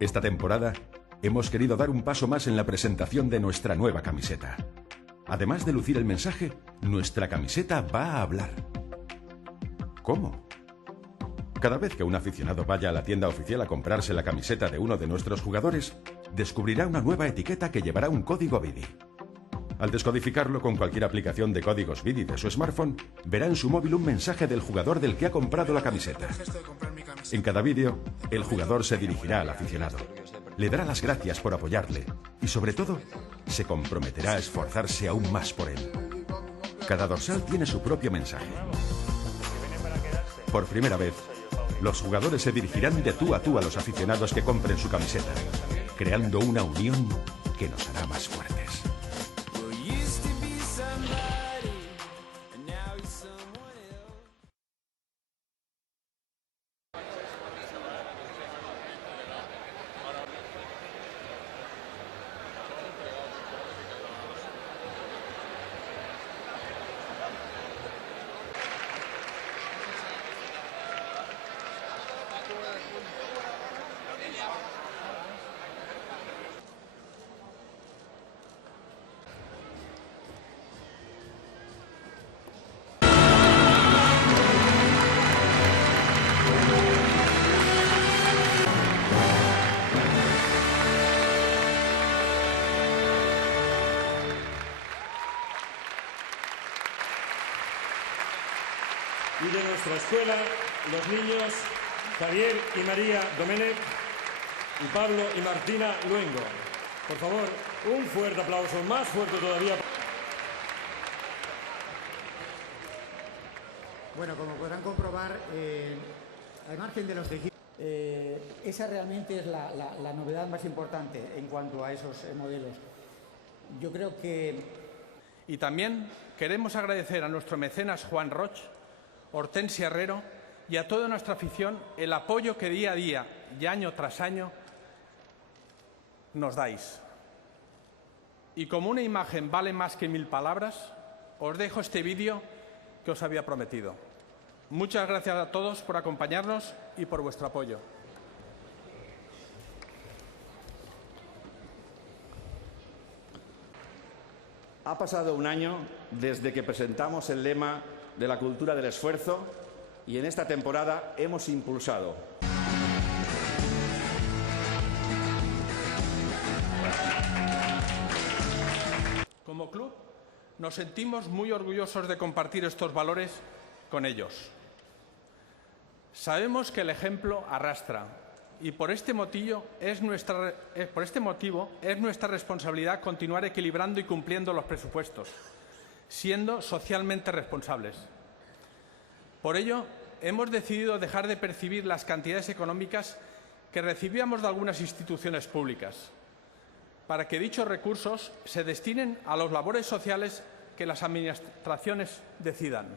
Esta temporada hemos querido dar un paso más en la presentación de nuestra nueva camiseta. Además de lucir el mensaje, nuestra camiseta va a hablar. ¿Cómo? Cada vez que un aficionado vaya a la tienda oficial a comprarse la camiseta de uno de nuestros jugadores, descubrirá una nueva etiqueta que llevará un código BIDI. Al descodificarlo con cualquier aplicación de códigos BIDI de su smartphone, verá en su móvil un mensaje del jugador del que ha comprado la camiseta. En cada vídeo, el jugador se dirigirá al aficionado, le dará las gracias por apoyarle y, sobre todo, se comprometerá a esforzarse aún más por él. Cada dorsal tiene su propio mensaje. Por primera vez, los jugadores se dirigirán de tú a los aficionados que compren su camiseta, creando una unión que nos hará más fuertes. Y de nuestra escuela, los niños Javier y María Domenech y Pablo y Martina Luengo. Por favor, un fuerte aplauso, más fuerte todavía. Bueno, como podrán comprobar, al margen de los tejidos, esa realmente es la novedad más importante en cuanto a esos modelos. Yo creo que... Y también queremos agradecer a nuestro mecenas Juan Roch, Hortensia Herrero y a toda nuestra afición el apoyo que día a día y año tras año nos dais. Y como una imagen vale más que 1000 palabras, os dejo este vídeo que os había prometido. Muchas gracias a todos por acompañarnos y por vuestro apoyo. Ha pasado un año desde que presentamos el lema de la cultura del esfuerzo y en esta temporada hemos impulsado Como club nos sentimos muy orgullosos de compartir estos valores con ellos. Sabemos que el ejemplo arrastra y por este motivo es nuestra responsabilidad continuar equilibrando y cumpliendo los presupuestos, siendo socialmente responsables. Por ello, hemos decidido dejar de percibir las cantidades económicas que recibíamos de algunas instituciones públicas, para que dichos recursos se destinen a las labores sociales que las administraciones decidan.